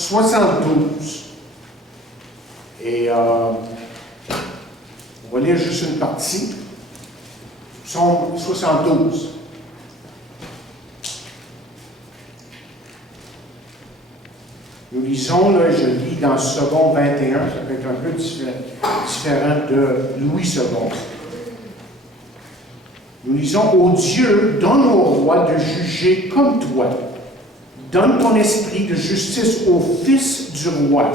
72. Et on va lire juste une partie. Psaume 72. Nous lisons, là, je lis dans Second 21, ça peut être un peu différent de Louis II. Nous lisons, ô Dieu, donne au roi de juger comme toi. Donne ton esprit de justice au fils du roi.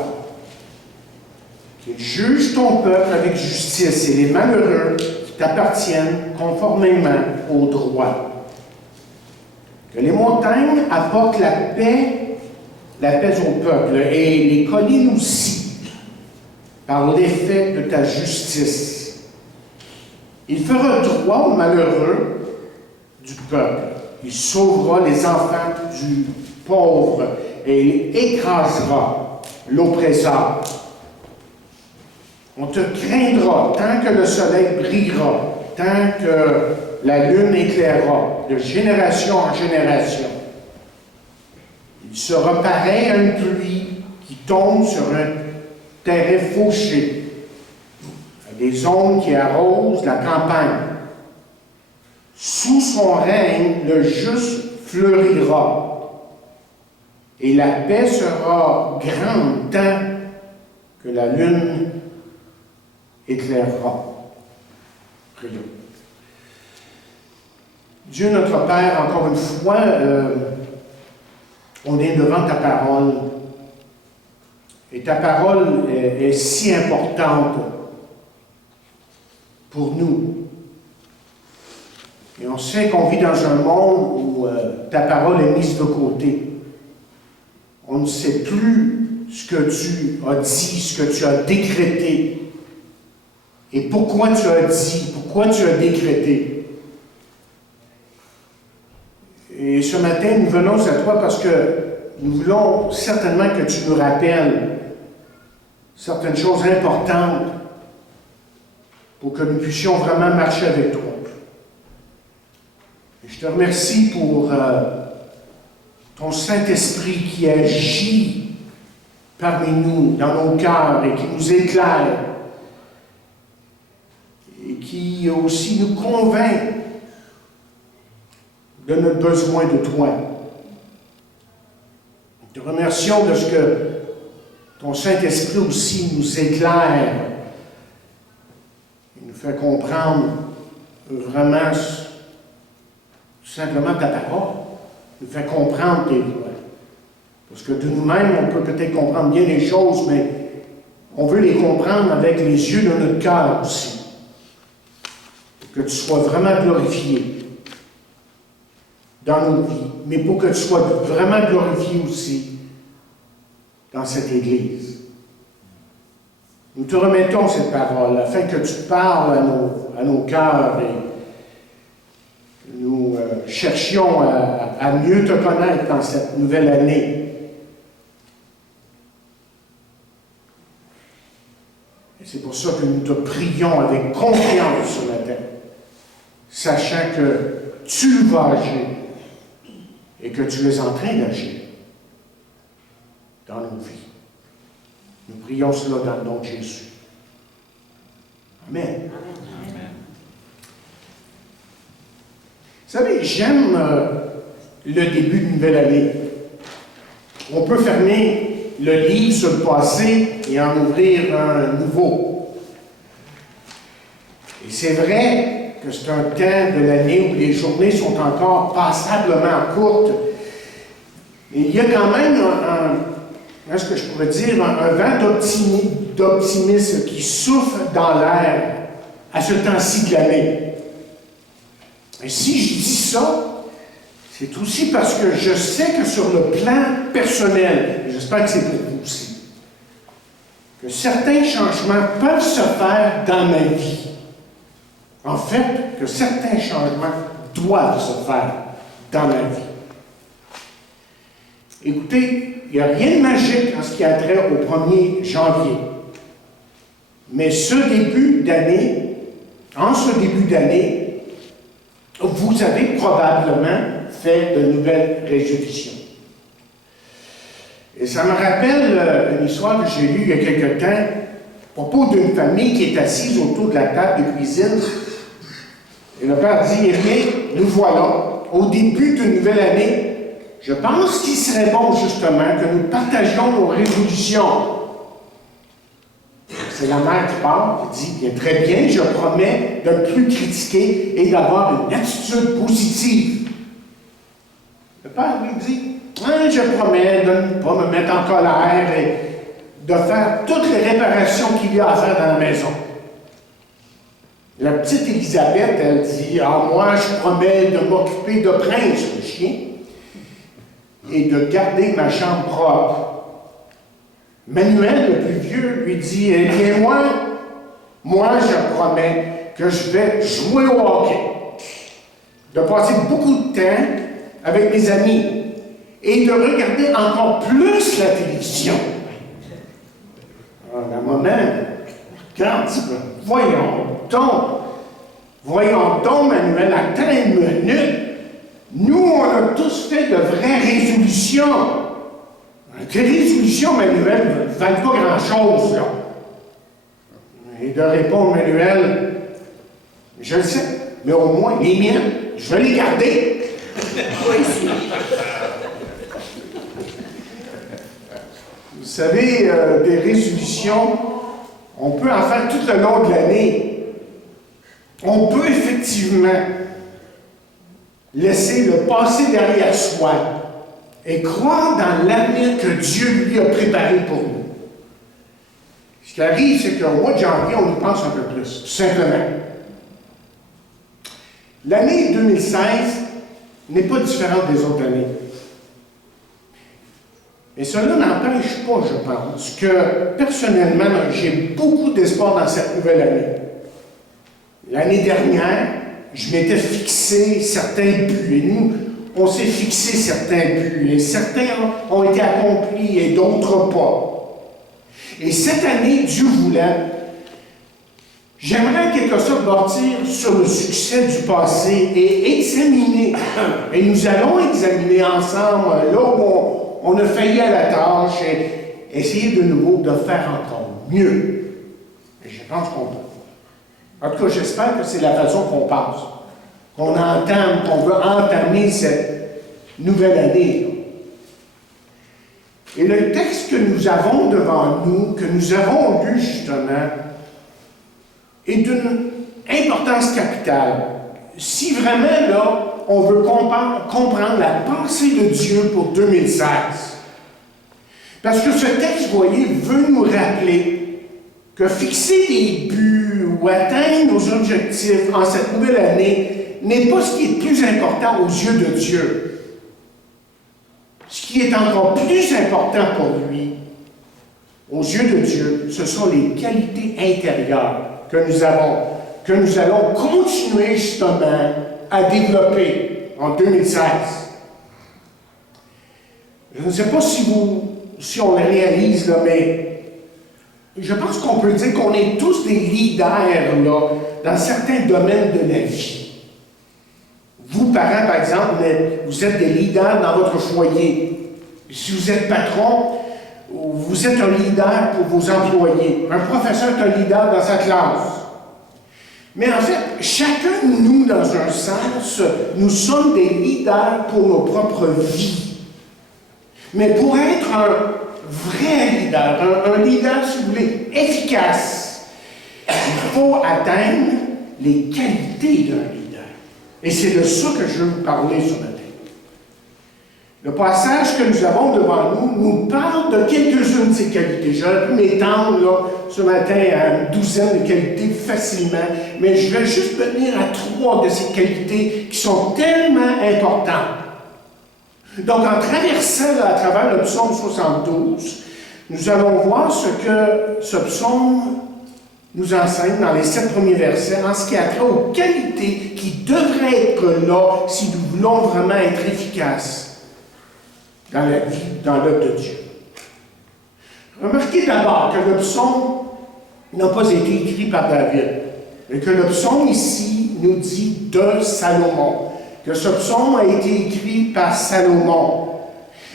Qu'il juge ton peuple avec justice et les malheureux qui t'appartiennent conformément au droit. Que les montagnes apportent la paix au peuple et les collines aussi, par l'effet de ta justice. Il fera droit aux malheureux du peuple. Il sauvera les enfants du pauvre et il écrasera l'oppresseur. On te craindra tant que le soleil brillera, tant que la lune éclairera, de génération en génération. Il sera pareil à une pluie qui tombe sur un terrain fauché, à des ondes qui arrosent la campagne. Sous son règne, le juste fleurira, et la paix sera grande tant que la lune éclairera. Prions. Dieu notre Père, encore une fois, on est devant ta parole. Et ta parole est si importante pour nous. Et on sait qu'on vit dans un monde où ta parole est mise de côté. On ne sait plus ce que tu as dit, ce que tu as décrété. Et pourquoi tu as dit, pourquoi tu as décrété. Et ce matin, nous venons à toi parce que nous voulons certainement que tu nous rappelles certaines choses importantes pour que nous puissions vraiment marcher avec toi. Et je te remercie pour ton Saint-Esprit qui agit parmi nous, dans nos cœurs, et qui nous éclaire, et qui aussi nous convainc de notre besoin de toi. Nous te remercions de ce que ton Saint-Esprit aussi nous éclaire et nous fait comprendre vraiment tout simplement ta parole, nous fait comprendre tes voies. Parce que de nous-mêmes, on peut peut-être comprendre bien les choses, mais on veut les comprendre avec les yeux de notre cœur aussi. Pour que tu sois vraiment glorifié dans nos vies, mais pour que tu sois vraiment glorifié aussi dans cette Église. Nous te remettons cette parole afin que tu parles à nos cœurs et que nous cherchions à mieux te connaître dans cette nouvelle année. Et c'est pour ça que nous te prions avec confiance ce matin, sachant que tu vas agir et que tu es en train d'agir dans nos vies. Nous prions cela dans le nom de Jésus. Amen. Amen. Vous savez, j'aime le début d'une nouvelle année. On peut fermer le livre sur le passé et en ouvrir un nouveau. Et c'est vrai que c'est un temps de l'année où les journées sont encore passablement courtes. Et il y a quand même ce que je pourrais dire, un vent d'optimisme qui souffle dans l'air à ce temps-ci de l'année. Et si je dis ça, c'est aussi parce que je sais que sur le plan personnel, et j'espère que c'est pour vous aussi, que certains changements peuvent se faire dans ma vie. En fait, que certains changements doivent se faire dans ma vie. Écoutez, il n'y a rien de magique en ce qui a trait au 1er janvier. Mais en ce début d'année, vous avez probablement fait de nouvelles résolutions. Et ça me rappelle une histoire que j'ai lue il y a quelque temps, à propos d'une famille qui est assise autour de la table de cuisine. Et le père dit, eh bien, nous voilà, au début d'une nouvelle année. Je pense qu'il serait bon, justement, que nous partagions nos résolutions. C'est la mère qui parle, qui dit, bien, très bien, je promets de ne plus critiquer et d'avoir une attitude positive. Le père lui dit, hein, je promets de ne pas me mettre en colère et de faire toutes les réparations qu'il y a à faire dans la maison. La petite Élisabeth, elle dit, ah, moi, je promets de m'occuper de Prince, le chien, et de garder ma chambre propre. Manuel, le plus vieux, lui dit, eh bien, moi, je promets que je vais jouer au hockey, de passer beaucoup de temps avec mes amis et de regarder encore plus la télévision. Alors, la maman, regarde, voyons donc, Manuel, attends une minute. Nous, on a tous fait de vraies résolutions. Tes résolutions, Manuel, ne valent pas grand-chose, là. Et de répondre, Manuel, je le sais, mais au moins, les miennes, je vais les garder. Vous savez, des résolutions, on peut en faire tout le long de l'année. On peut effectivement laisser le passé derrière soi et croire dans l'avenir que Dieu lui a préparé pour nous. Ce qui arrive, c'est qu'au mois de janvier, on y pense un peu plus, tout simplement. L'année 2016 n'est pas différente des autres années. Et cela n'empêche pas, je pense, que personnellement, j'ai beaucoup d'espoir dans cette nouvelle année. L'année dernière, je m'étais fixé certains buts, et nous, on s'est fixé certains buts, et certains ont été accomplis et d'autres pas. Et cette année, Dieu voulant, j'aimerais en quelque sorte bâtir sur le succès du passé et examiner, et nous allons examiner ensemble là où on a failli à la tâche et essayer de nouveau de faire encore mieux. Et je pense qu'on peut. En tout cas, j'espère que c'est la façon qu'on pense, qu'on entame, qu'on veut entamer cette nouvelle année. Et le texte que nous avons devant nous, que nous avons lu justement, est d'une importance capitale. Si vraiment, là, on veut comprendre la pensée de Dieu pour 2016. Parce que ce texte, vous voyez, veut nous rappeler que fixer des buts ou atteindre nos objectifs en cette nouvelle année n'est pas ce qui est le plus important aux yeux de Dieu. Ce qui est encore plus important pour lui, aux yeux de Dieu, ce sont les qualités intérieures que nous avons, que nous allons continuer justement à développer en 2016. Je ne sais pas si on le réalise, là, mais je pense qu'on peut dire qu'on est tous des leaders là, dans certains domaines de la vie. Vous, parents, par exemple, vous êtes des leaders dans votre foyer. Si vous êtes patron, vous êtes un leader pour vos employés. Un professeur est un leader dans sa classe. Mais en fait, chacun de nous, dans un sens, nous sommes des leaders pour nos propres vies. Mais pour être un vrai leader, un leader, si vous voulez, efficace, il faut atteindre les qualités d'un leader. Et c'est de ça que je veux vous parler ce matin. Le passage que nous avons devant nous nous parle de quelques-unes de ces qualités. J'aurais pu m'étendre là, ce matin à une douzaine de qualités facilement, mais je vais juste me tenir à 3 de ces qualités qui sont tellement importantes. Donc, en traversant là, à travers le psaume 72, nous allons voir ce que ce psaume nous enseigne dans les 7 premiers versets en ce qui a trait aux qualités qui devraient être là si nous voulons vraiment être efficaces dans la vie, dans l'œuvre de Dieu. Remarquez d'abord que le psaume n'a pas été écrit par David, mais que le psaume ici nous dit de Salomon, que ce psaume a été écrit par Salomon.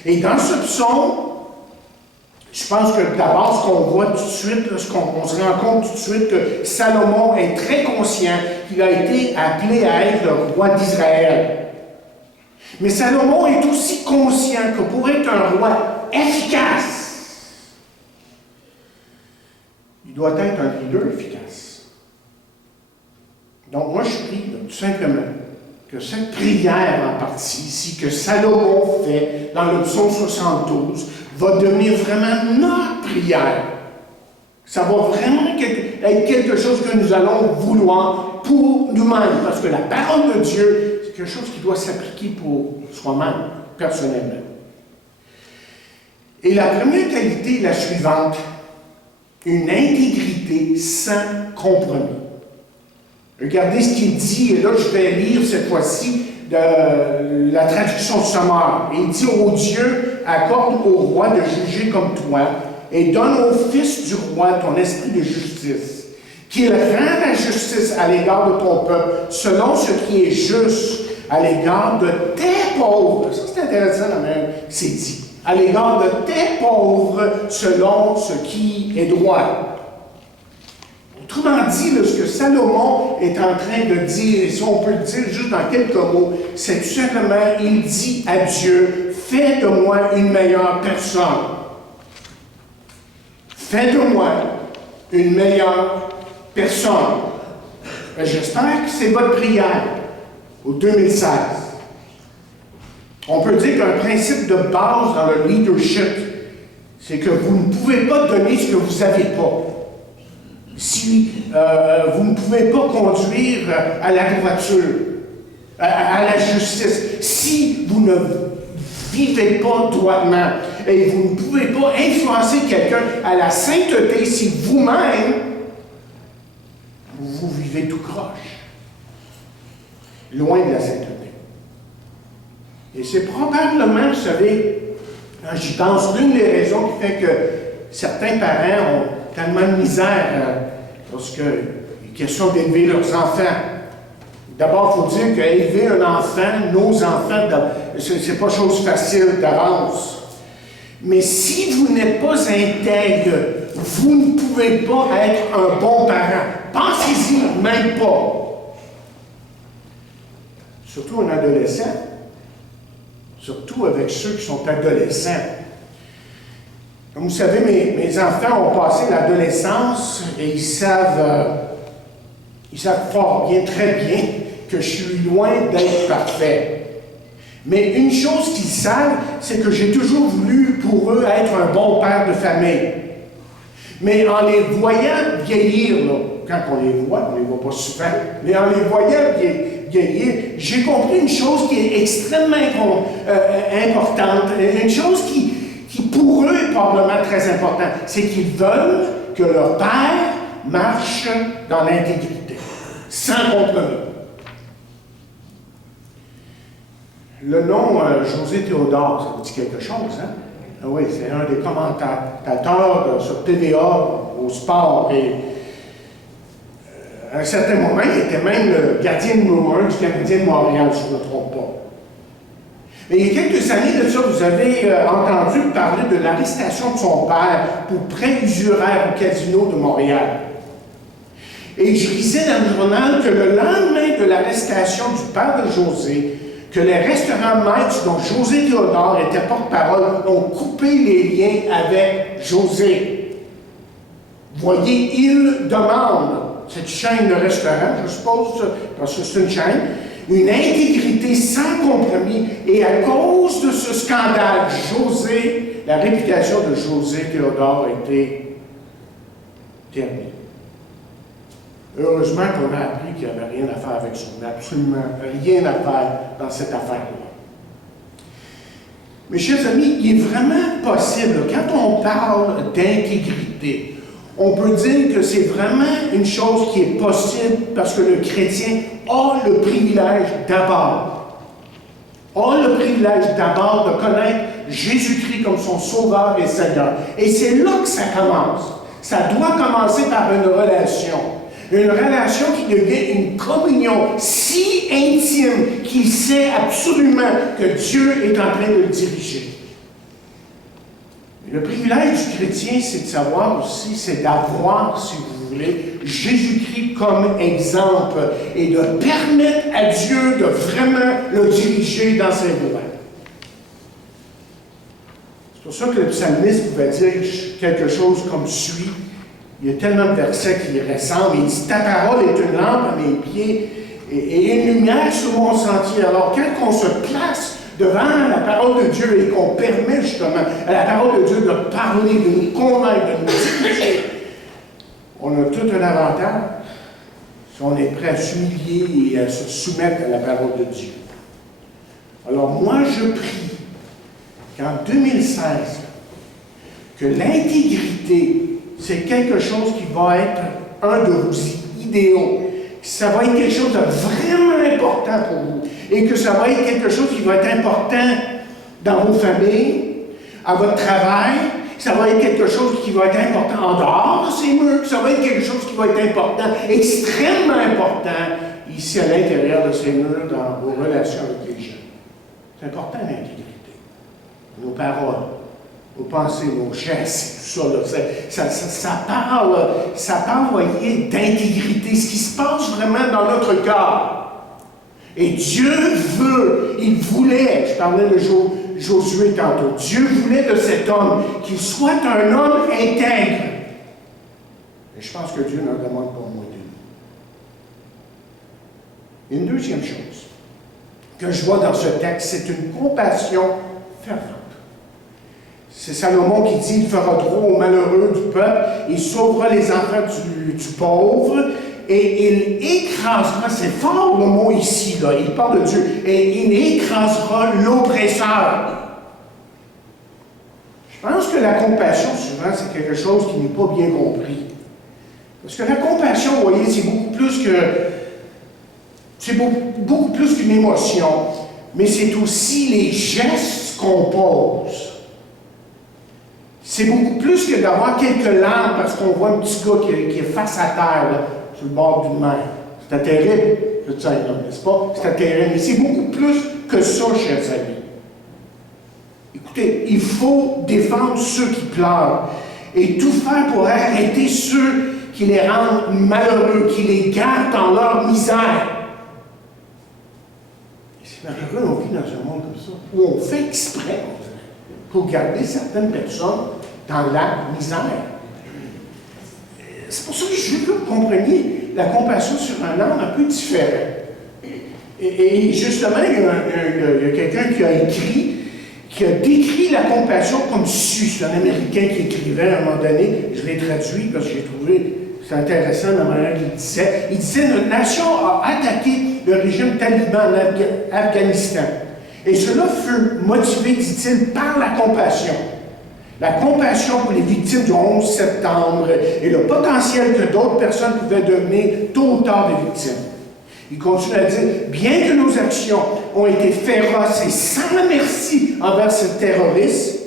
Et dans ce psaume, Je pense que d'abord, ce qu'on voit tout de suite, on se rend compte tout de suite que Salomon est très conscient qu'il a été appelé à être le roi d'Israël. Mais Salomon est aussi conscient que pour être un roi efficace, il doit être un leader efficace. Donc moi, je prie tout simplement que cette prière en partie ici, que Salomon fait dans le psaume 72, va devenir vraiment notre prière. Ça va vraiment être quelque chose que nous allons vouloir pour nous-mêmes, parce que la parole de Dieu, c'est quelque chose qui doit s'appliquer pour soi-même, personnellement. Et la première qualité est la suivante, une intégrité sans compromis. Regardez ce qu'il dit, et là je vais lire cette fois-ci de la traduction sommaire. Il dit: « Ô Dieu, accorde au roi de juger comme toi, et donne au fils du roi ton esprit de justice, qu'il rende la justice à l'égard de ton peuple, selon ce qui est juste, à l'égard de tes pauvres. » Ça, c'est intéressant, la même, c'est dit. À l'égard de tes pauvres, selon ce qui est droit. Autrement dit, là, ce que Salomon est en train de dire, et si on peut le dire juste dans quelques mots, c'est tout simplement, il dit à Dieu: fais de moi une meilleure personne. Fais de moi une meilleure personne. J'espère que c'est votre prière au 2016. On peut dire qu'un principe de base dans le leadership, c'est que vous ne pouvez pas donner ce que vous n'avez pas. Si vous ne pouvez pas conduire à la droiture, à la justice, si vous ne vivez pas droitement, et vous ne pouvez pas influencer quelqu'un à la sainteté si vous-même, vous vivez tout croche, loin de la sainteté. Et c'est probablement, vous savez, j'y pense, l'une des raisons qui fait que certains parents ont tellement de misère lorsqu'il est question d'élever leurs enfants. D'abord, il faut dire qu'élever un enfant, nos enfants, ce n'est pas chose facile d'avance. Mais si vous n'êtes pas intègre, vous ne pouvez pas être un bon parent. Pensez-y même pas. Surtout un adolescent. Surtout avec ceux qui sont adolescents. Comme vous savez, mes enfants ont passé l'adolescence et ils savent fort bien, très bien, que je suis loin d'être parfait. Mais une chose qu'ils savent, c'est que j'ai toujours voulu pour eux être un bon père de famille. Mais en les voyant vieillir, là, quand on les voit pas souvent, mais en les voyant vieillir, j'ai compris une chose qui est extrêmement importante, une chose qui pour eux est probablement très importante, c'est qu'ils veulent que leur père marche dans l'intégrité, sans compromis. Le nom José Théodore, ça vous dit quelque chose, hein? Ah oui, c'est un des commentateurs sur TVA au sport. Et à un certain moment, il était même le gardien numéro 1 du Canadien de Montréal, si je ne me trompe pas. Mais il y a quelques années de ça, vous avez entendu parler de l'arrestation de son père pour prêt usuraire au casino de Montréal. Et je lisais dans le journal que le lendemain de l'arrestation du père de José, que les restaurants maîtres dont José Théodore était porte-parole ont coupé les liens avec José. Voyez, il demande, cette chaîne de restaurants, je suppose, parce que c'est une chaîne, une intégrité sans compromis, et à cause de ce scandale, la réputation de José Théodore a été terminée. Heureusement qu'on a appris qu'il n'y avait rien à faire avec son nom, absolument rien à faire dans cette affaire-là. Mes chers amis, il est vraiment possible, quand on parle d'intégrité, on peut dire que c'est vraiment une chose qui est possible parce que le chrétien a le privilège d'abord de connaître Jésus-Christ comme son Sauveur et Seigneur. Et c'est là que ça commence. Ça doit commencer par une relation. Une relation qui devient une communion si intime qu'il sait absolument que Dieu est en train de le diriger. Le privilège du chrétien, c'est de savoir aussi, c'est d'avoir, si vous voulez, Jésus-Christ comme exemple et de permettre à Dieu de vraiment le diriger dans ses voies. C'est pour ça que le psalmiste pouvait dire quelque chose comme suit. Il y a tellement de versets qui y ressemblent. Il dit « Ta parole est une lampe à mes pieds et une lumière sur mon sentier. » Alors, quand on se place devant la parole de Dieu et qu'on permet justement à la parole de Dieu de parler, de nous convaincre, de nous diriger, on a tout un avantage si on est prêt à s'humilier et à se soumettre à la parole de Dieu. Alors, moi, je prie qu'en 2016, que l'intégrité, c'est quelque chose qui va être un de vos idéaux. Ça va être quelque chose de vraiment important pour vous. Et que ça va être quelque chose qui va être important dans vos familles, à votre travail. Ça va être quelque chose qui va être important en dehors de ces murs. Ça va être quelque chose qui va être important, extrêmement important, ici à l'intérieur de ces murs, dans vos relations avec les gens. C'est important l'intégrité. Nos paroles, nos pensées, nos gestes, tout ça, là, ça parle, voyez, d'intégrité, ce qui se passe vraiment dans notre cœur. Et Dieu veut, il voulait, je parlais de Josué tantôt, Dieu voulait de cet homme qu'il soit un homme intègre. Et je pense que Dieu n'en demande pas moins de nous. Une deuxième chose que je vois dans ce texte, c'est une compassion fervente. C'est Salomon qui dit « Il fera droit aux malheureux du peuple, il sauvera les enfants du pauvre, et il écrasera, c'est fort le mot ici, là, il parle de Dieu, et il écrasera l'oppresseur. » Je pense que la compassion, souvent, c'est quelque chose qui n'est pas bien compris. Parce que la compassion, vous voyez, c'est beaucoup plus qu'une émotion, mais c'est aussi les gestes qu'on pose. C'est beaucoup plus que d'avoir quelques larmes parce qu'on voit un petit gars qui est face à terre, là, sur le bord d'une mer. C'était terrible, cette scène-là, n'est-ce pas? C'était terrible. Mais c'est beaucoup plus que ça, chers amis. Écoutez, il faut défendre ceux qui pleurent et tout faire pour arrêter ceux qui les rendent malheureux, qui les gardent dans leur misère. Et c'est malheureux, on vit dans un monde comme ça, où on fait exprès, pour garder certaines personnes dans la misère. C'est pour ça que je veux que vous compreniez la compassion sur un angle un peu différent. Et justement, il y a quelqu'un qui a décrit la compassion comme suit. C'est un Américain qui écrivait à un moment donné, je l'ai traduit parce que j'ai trouvé c'est intéressant la manière qu'il disait. Il disait « Notre nation a attaqué le régime taliban en Afghanistan. Et cela fut motivé, dit-il, par la compassion. La compassion pour les victimes du 11 septembre et le potentiel que d'autres personnes pouvaient devenir tôt ou tard des victimes. » Il continue à dire, bien que nos actions ont été féroces et sans merci envers ces terroristes,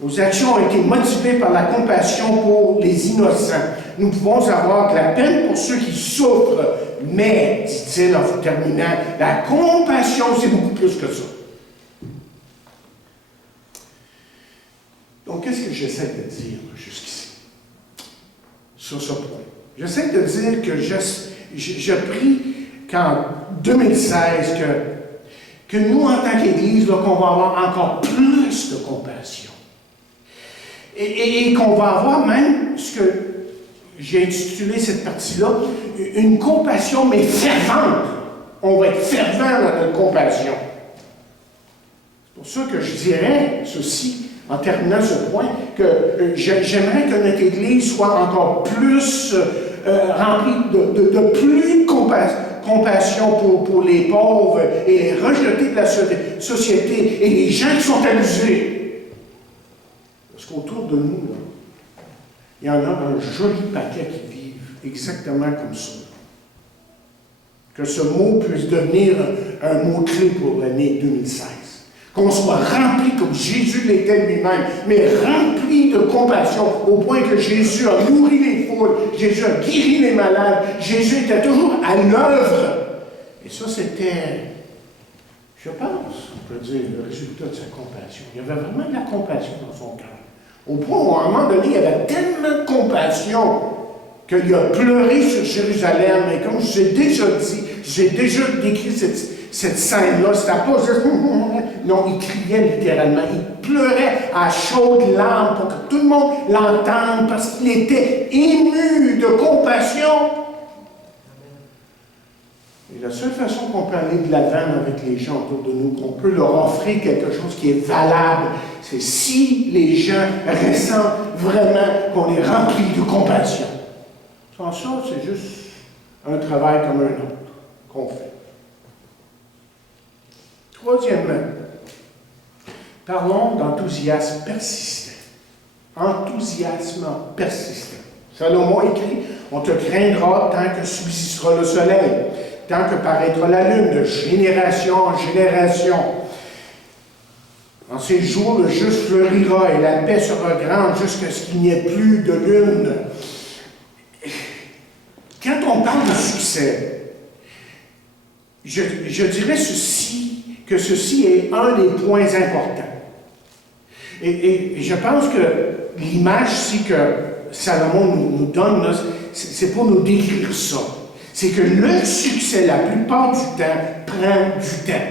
nos actions ont été motivées par la compassion pour les innocents. Nous pouvons avoir de la peine pour ceux qui souffrent, mais, dit-il en terminant, la compassion, c'est beaucoup plus que ça. Donc, qu'est-ce que j'essaie de dire jusqu'ici, sur ce point? J'essaie de dire que je prie qu'en 2016, que nous, en tant qu'Église, qu'on va avoir encore plus de compassion. Et qu'on va avoir même ce que j'ai intitulé cette partie-là, une compassion, mais fervente. On va être fervent dans notre compassion. C'est pour ça que je dirais ceci, en terminant ce point, que j'aimerais que notre Église soit encore plus remplie de plus de compassion pour les pauvres et les rejetés de la société et les gens qui sont abusés. Parce qu'autour de nous, là, il y en a un joli paquet qui vivent exactement comme ça. Que ce mot puisse devenir un mot-clé pour l'année 2016. Qu'on soit rempli comme Jésus l'était lui-même, mais rempli de compassion au point que Jésus a nourri les foules, Jésus a guéri les malades, Jésus était toujours à l'œuvre. Et ça, c'était, je pense, on peut dire, le résultat de sa compassion. Il y avait vraiment de la compassion dans son cœur. Au point où, à un moment donné, il y avait tellement de compassion qu'il a pleuré sur Jérusalem. Et comme je vous ai déjà dit, j'ai déjà décrit cette scène-là, c'était pas juste... Non, il criait littéralement. Il pleurait à chaudes larmes pour que tout le monde l'entende parce qu'il était ému de compassion. Et la seule façon qu'on peut aller de l'avant avec les gens autour de nous, qu'on peut leur offrir quelque chose qui est valable, c'est si les gens ressentent vraiment qu'on est rempli de compassion. Sans ça, c'est juste un travail comme un autre qu'on fait. Troisièmement, parlons d'enthousiasme persistant. Enthousiasme persistant. Salomon écrit, on te craindra tant que subsistera le soleil, tant que paraîtra la lune, de génération en génération. En ces jours, le juste fleurira et la paix sera grande jusqu'à ce qu'il n'y ait plus de lune. Quand on parle de succès, je dirais que ceci est un des points importants. Et je pense que l'image ici que Salomon nous donne, c'est pour nous décrire ça. C'est que le succès, la plupart du temps, prend du temps.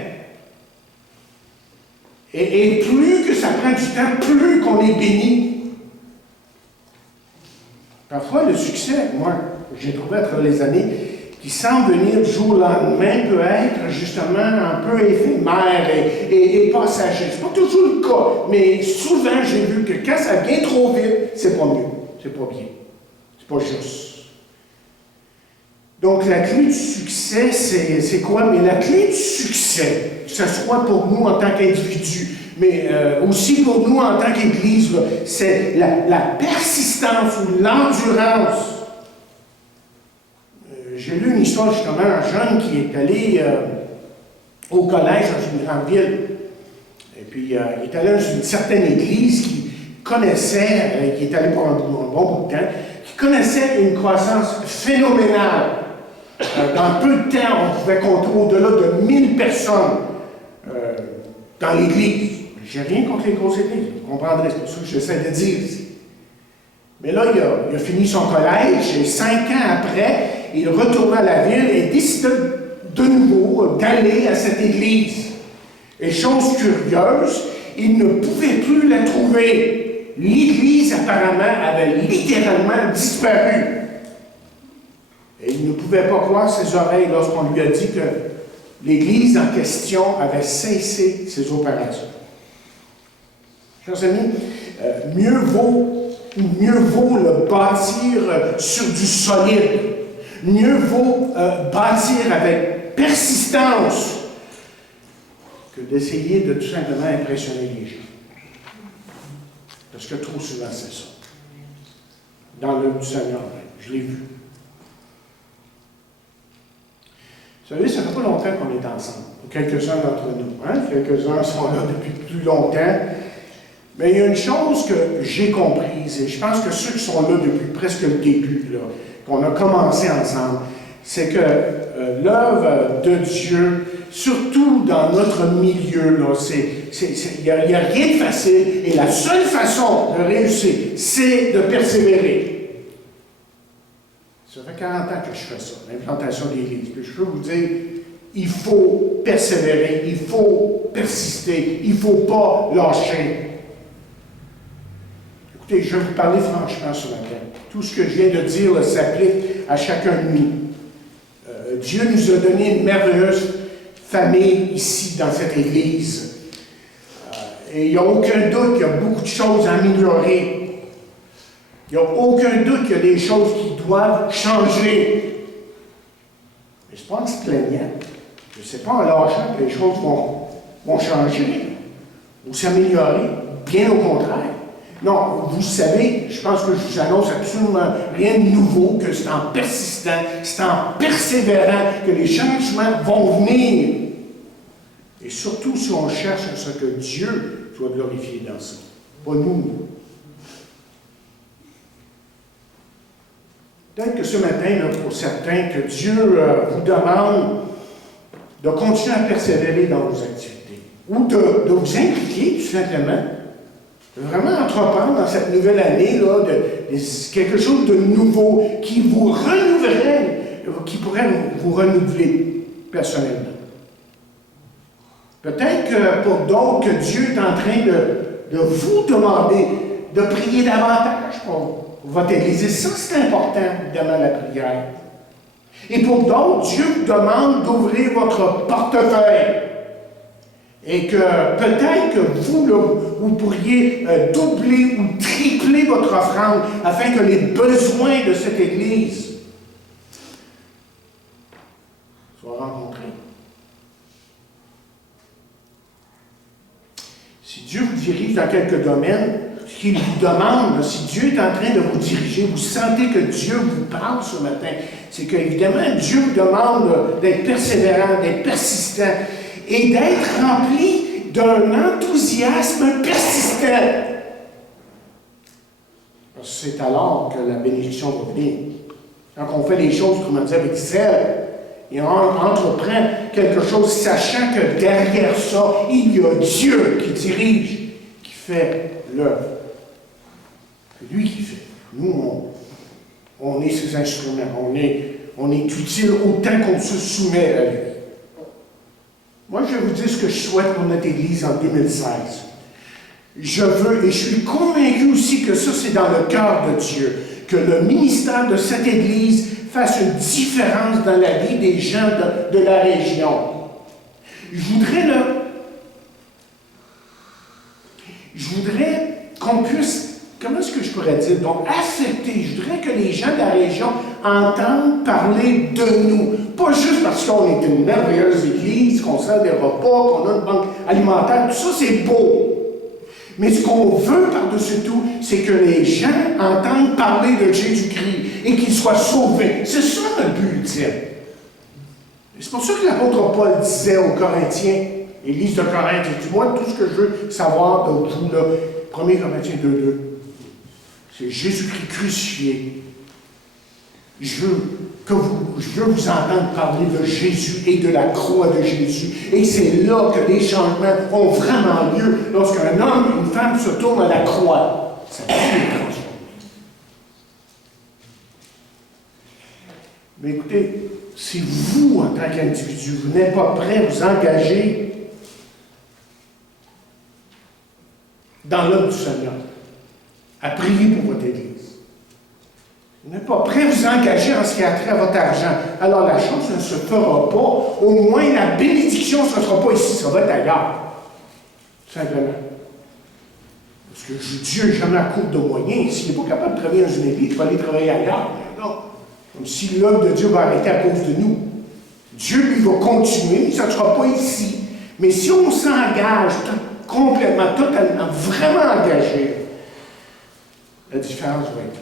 Et plus que ça prend du temps, plus qu'on est béni. Parfois, le succès, moi, j'ai trouvé à travers les années, qui semble venir du jour au lendemain, peut être justement un peu éphémère et passager. Ce n'est pas toujours le cas, mais souvent, j'ai vu que quand ça vient trop vite, c'est pas mieux, c'est pas bien, c'est pas juste. Donc, la clé du succès, c'est quoi? Mais la clé du succès, que ce soit pour nous en tant qu'individus, mais aussi pour nous en tant qu'Église, c'est la persistance ou l'endurance. J'ai lu une histoire justement d'un jeune qui est allé au collège dans une grande ville. Et puis, il est allé dans une certaine église qui connaissait, qui est allé pour un bon bout de temps, qui connaissait une croissance phénoménale. Dans peu de temps, on pouvait compter au-delà de 1000 personnes dans l'église. J'ai rien contre les grosses églises, vous comprendrez, c'est pour ça que j'essaie de dire. Mais là, il a fini son collège et 5 ans après, il retourna à la ville et décida de nouveau d'aller à cette église. Et chose curieuse, il ne pouvait plus la trouver. L'église, apparemment, avait littéralement disparu. Et il ne pouvait pas croire ses oreilles lorsqu'on lui a dit que l'église en question avait cessé ses opérations. Chers amis, mieux vaut le bâtir sur du solide. Mieux vaut bâtir avec persistance que d'essayer de tout simplement impressionner les gens. Parce que trop souvent, c'est ça. Dans l'œuvre du Seigneur, je l'ai vu. Vous savez, ça ne fait pas longtemps qu'on est ensemble. Quelques-uns d'entre nous. Hein? Quelques-uns sont là depuis plus longtemps. Mais il y a une chose que j'ai comprise, et je pense que ceux qui sont là depuis presque le début, là, qu'on a commencé ensemble, c'est que l'œuvre de Dieu, surtout dans notre milieu, il n'y a rien de facile, et la seule façon de réussir, c'est de persévérer. Ça fait 40 ans que je fais ça, l'implantation d'église. Puis je peux vous dire, il faut persévérer, il faut persister, il ne faut pas lâcher. Écoutez, je vais vous parler franchement ce matin. Tout ce que je viens de dire s'applique à chacun de nous. Dieu nous a donné une merveilleuse famille ici, dans cette Église. Et il n'y a aucun doute qu'il y a beaucoup de choses à améliorer. Il n'y a aucun doute qu'il y a des choses qui doivent changer. Mais ce n'est pas en se plaignant. Je ne sais pas en lâchant que les choses vont changer ou s'améliorer. Bien au contraire. Non, vous savez, je pense que je vous annonce absolument rien de nouveau, que c'est en persistant, c'est en persévérant que les changements vont venir. Et surtout si on cherche à ce que Dieu soit glorifié dans ça, pas nous. Peut-être que ce matin, là, pour certains, que Dieu vous demande de continuer à persévérer dans vos activités, ou de vous impliquer tout simplement vraiment entreprendre dans cette nouvelle année là, quelque chose de nouveau qui vous renouvellerait, qui pourrait vous renouveler personnellement. Peut-être que pour d'autres, que Dieu est en train de vous demander de prier davantage pour votre Église. Et ça, c'est important, évidemment, la prière. Et pour d'autres, Dieu vous demande d'ouvrir votre portefeuille. Et que peut-être que vous pourriez doubler ou tripler votre offrande afin que les besoins de cette Église soient rencontrés. Si Dieu vous dirige dans quelques domaines, ce qu'il vous demande, si Dieu est en train de vous diriger, vous sentez que Dieu vous parle ce matin, c'est qu'évidemment, Dieu vous demande d'être persévérant, d'être persistant et d'être rempli d'un enthousiasme persistant. C'est alors que la bénédiction va venir. Quand on fait les choses, comme on dit, avec zèle, et on entreprend quelque chose, sachant que derrière ça, il y a Dieu qui dirige, qui fait l'œuvre. C'est lui qui fait. Nous, on est ses instruments. On est utile autant qu'on se soumet à lui. Moi, je vais vous dire ce que je souhaite pour notre Église en 2016. Je veux, et je suis convaincu aussi que ça, c'est dans le cœur de Dieu, que le ministère de cette Église fasse une différence dans la vie des gens de la région. Je voudrais qu'on puisse, comment est-ce que je pourrais dire, donc affecter, je voudrais que les gens de la région entendent parler de nous. Pas juste parce qu'on est une merveilleuse Église, qu'on sert des repas, qu'on a une banque alimentaire, tout ça c'est beau. Mais ce qu'on veut par-dessus tout, c'est que les gens entendent parler de Jésus-Christ et qu'ils soient sauvés. C'est ça notre but ultime. C'est pour ça que l'apôtre Paul disait aux Corinthiens, l'Église de Corinthe, il dit, moi, tout ce que je veux savoir de vous, là, 1 Corinthiens 2:2, c'est Jésus-Christ crucifié. Je veux vous entendre parler de Jésus et de la croix de Jésus. Et c'est là que les changements ont vraiment lieu. Lorsqu'un homme, une femme se tourne à la croix, ça peut les transformer. Mais écoutez, si vous, en tant qu'individu, vous n'êtes pas prêt à vous engager dans l'œuvre du Seigneur, à prier pour votre Église, vous n'êtes pas prêt à vous engager en ce qui a trait à votre argent, alors la chose ne se fera pas. Au moins, la bénédiction, ce ne sera pas ici, ça va être ailleurs. Simplement. Parce que Dieu n'est jamais à court de moyens. S'il n'est pas capable de travailler dans une église, il va aller travailler ailleurs. Non. Comme si l'œuvre de Dieu va arrêter à cause de nous. Dieu, lui, va continuer, ça ne sera pas ici. Mais si on s'engage complètement, totalement, vraiment engagé, la différence va être là.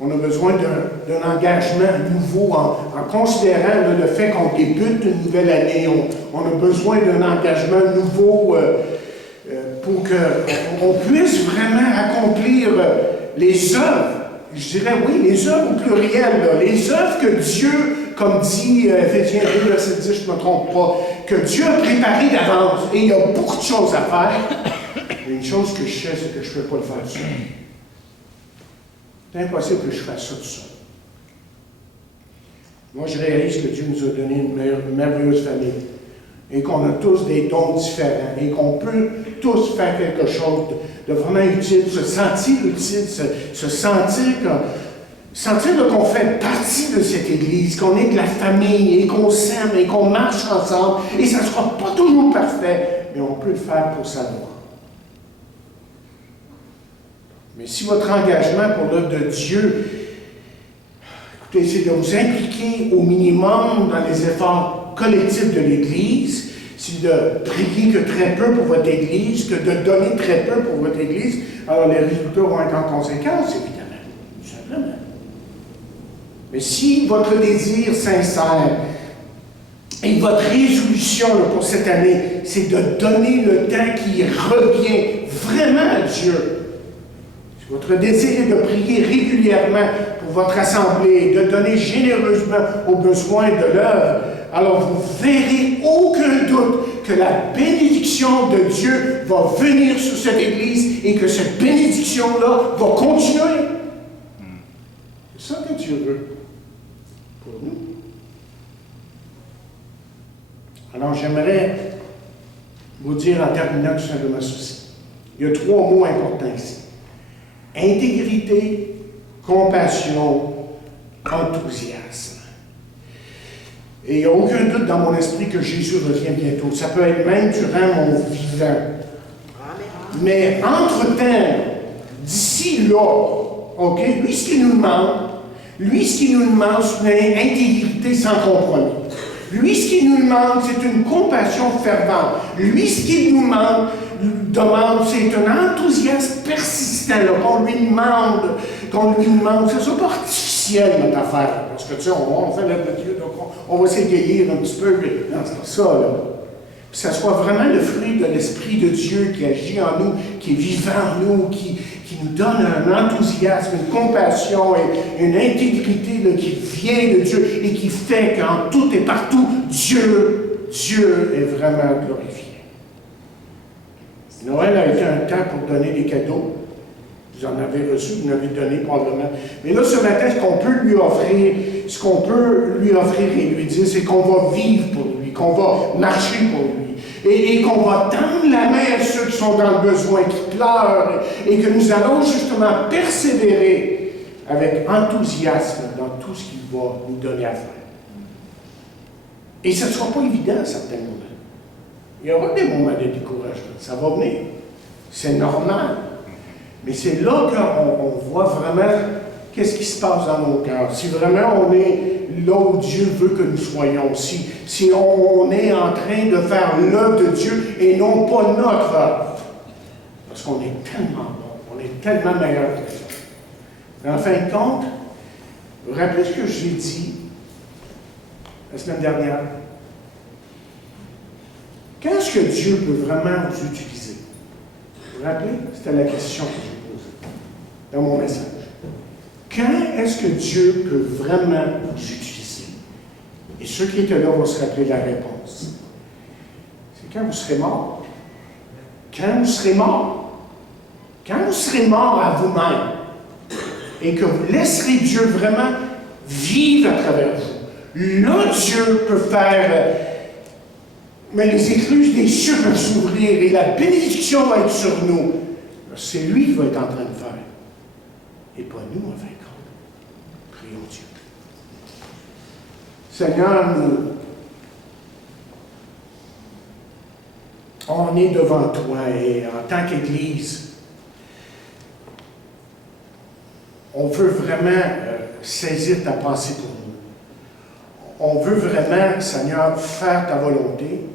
On a besoin d'un engagement nouveau en considérant le fait qu'on débute une nouvelle année. On a besoin d'un engagement nouveau pour qu'on puisse vraiment accomplir les œuvres. Je dirais oui, les œuvres au pluriel. Là, les œuvres que Dieu, comme dit Éphésiens 2, verset 10, je ne me trompe pas, que Dieu a préparé d'avance. Et il y a beaucoup de choses à faire. Mais une chose que je sais, c'est que je ne peux pas le faire seul. C'est impossible que je fasse ça tout seul. Moi, je réalise que Dieu nous a donné une merveilleuse famille et qu'on a tous des dons différents et qu'on peut tous faire quelque chose de vraiment utile, se sentir utile, se sentir qu'on fait partie de cette Église, qu'on est de la famille et qu'on s'aime et qu'on marche ensemble. Et ça ne sera pas toujours parfait, mais on peut le faire pour sa gloire. Mais si votre engagement pour l'œuvre de Dieu, écoutez, c'est de vous impliquer au minimum dans les efforts collectifs de l'Église, c'est de prier que très peu pour votre Église, que de donner très peu pour votre Église, alors les résultats vont être en conséquence, évidemment, tout simplement. Mais si votre désir sincère et votre résolution là, pour cette année, c'est de donner le temps qui revient vraiment à Dieu, votre désir est de prier régulièrement pour votre assemblée, de donner généreusement aux besoins de l'œuvre, alors vous verrez aucun doute que la bénédiction de Dieu va venir sur cette Église et que cette bénédiction-là va continuer. C'est ça que Dieu veut pour nous. Alors j'aimerais vous dire en terminant tout simplement ceci. Il y a 3 mots importants ici. Intégrité, compassion, enthousiasme. Et il n'y a aucun doute dans mon esprit que Jésus revient bientôt. Ça peut être même durant mon vivant. Mais entre-temps, d'ici là, OK, lui, ce qu'il nous demande, c'est une intégrité sans compromis. Lui, ce qu'il nous demande, c'est une compassion fervente. Lui, ce qu'il nous demande, c'est un enthousiasme persistant, qu'on lui demande, que ce soit pas artificiel, notre affaire. Parce que, tu sais, on fait notre Dieu, donc on va s'égayer un petit peu. Non, c'est pas ça, là. Puis ça soit vraiment le fruit de l'Esprit de Dieu qui agit en nous, qui est vivant en nous, qui nous donne un enthousiasme, une compassion et une intégrité là, qui vient de Dieu et qui fait qu'en tout et partout, Dieu est vraiment glorifié. Noël a été un temps pour donner des cadeaux. Vous en avez reçu, vous en avez donné probablement. Mais là, ce matin, ce qu'on peut lui offrir et lui dire, c'est qu'on va vivre pour lui, qu'on va marcher pour lui. Et qu'on va tendre la main à ceux qui sont dans le besoin, qui pleurent, et que nous allons justement persévérer avec enthousiasme dans tout ce qu'il va nous donner à faire. Et ce ne sera pas évident à certains moments. Il y aura des moments de découragement, ça va venir. C'est normal. Mais c'est là qu'on voit vraiment qu'est-ce qui se passe dans nos cœurs. Si vraiment on est là où Dieu veut que nous soyons, si on est en train de faire l'œuvre de Dieu et non pas notre œuvre. Parce qu'on est tellement bon, on est tellement meilleur que ça. Mais en fin de compte, vous vous rappelez ce que j'ai dit la semaine dernière? Quand est-ce que Dieu peut vraiment vous utiliser? Vous vous rappelez? C'était la question que j'ai posée dans mon message. Quand est-ce que Dieu peut vraiment vous utiliser? Et ceux qui étaient là vont se rappeler la réponse. C'est quand vous serez mort. Quand vous serez mort. Quand vous serez mort à vous-même et que vous laisserez Dieu vraiment vivre à travers vous. Là, Dieu peut faire... mais les écluses des cieux peuvent s'ouvrir et la bénédiction va être sur nous. C'est lui qui va être en train de faire. Et pas nous, en fin de compte. Prions Dieu. Seigneur, on est devant toi et en tant qu'Église, on veut vraiment saisir ta pensée pour nous. On veut vraiment, Seigneur, faire ta volonté.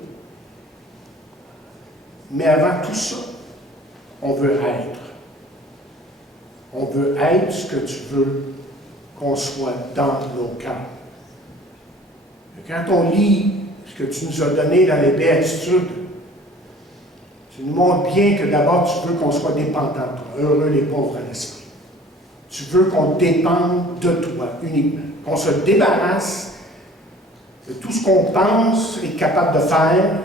Mais avant tout ça, on veut être. On veut être ce que tu veux qu'on soit dans nos cœurs. Et quand on lit ce que tu nous as donné dans les béatitudes, tu nous montres bien que d'abord tu veux qu'on soit dépendant de toi. Heureux les pauvres en esprit. Tu veux qu'on dépende de toi uniquement. Qu'on se débarrasse de tout ce qu'on pense être capable de faire,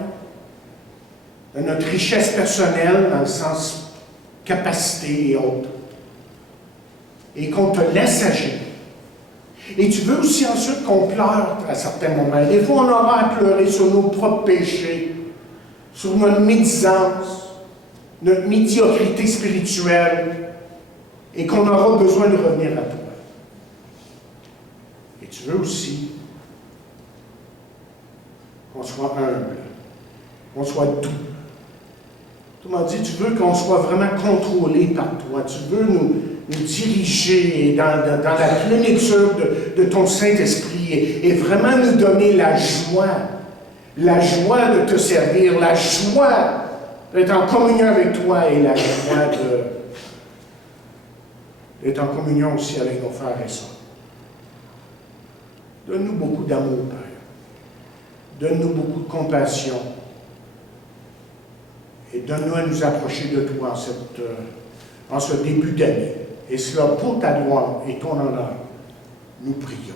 de notre richesse personnelle dans le sens capacité et autres. Et qu'on te laisse agir. Et tu veux aussi ensuite qu'on pleure à certains moments. Des fois, on aura à pleurer sur nos propres péchés, sur notre médisance, notre médiocrité spirituelle, et qu'on aura besoin de revenir à toi. Et tu veux aussi qu'on soit humble, qu'on soit doux. Autrement dit, tu veux qu'on soit vraiment contrôlé par toi. Tu veux nous diriger dans la plénitude de ton Saint-Esprit et vraiment nous donner la joie de te servir, la joie d'être en communion avec toi et la joie d'être en communion aussi avec nos frères et sœurs. Donne-nous beaucoup d'amour, Père. Donne-nous beaucoup de compassion. Et donne-nous à nous approcher de toi en ce début d'année. Et cela pour ta gloire et ton honneur, nous prions.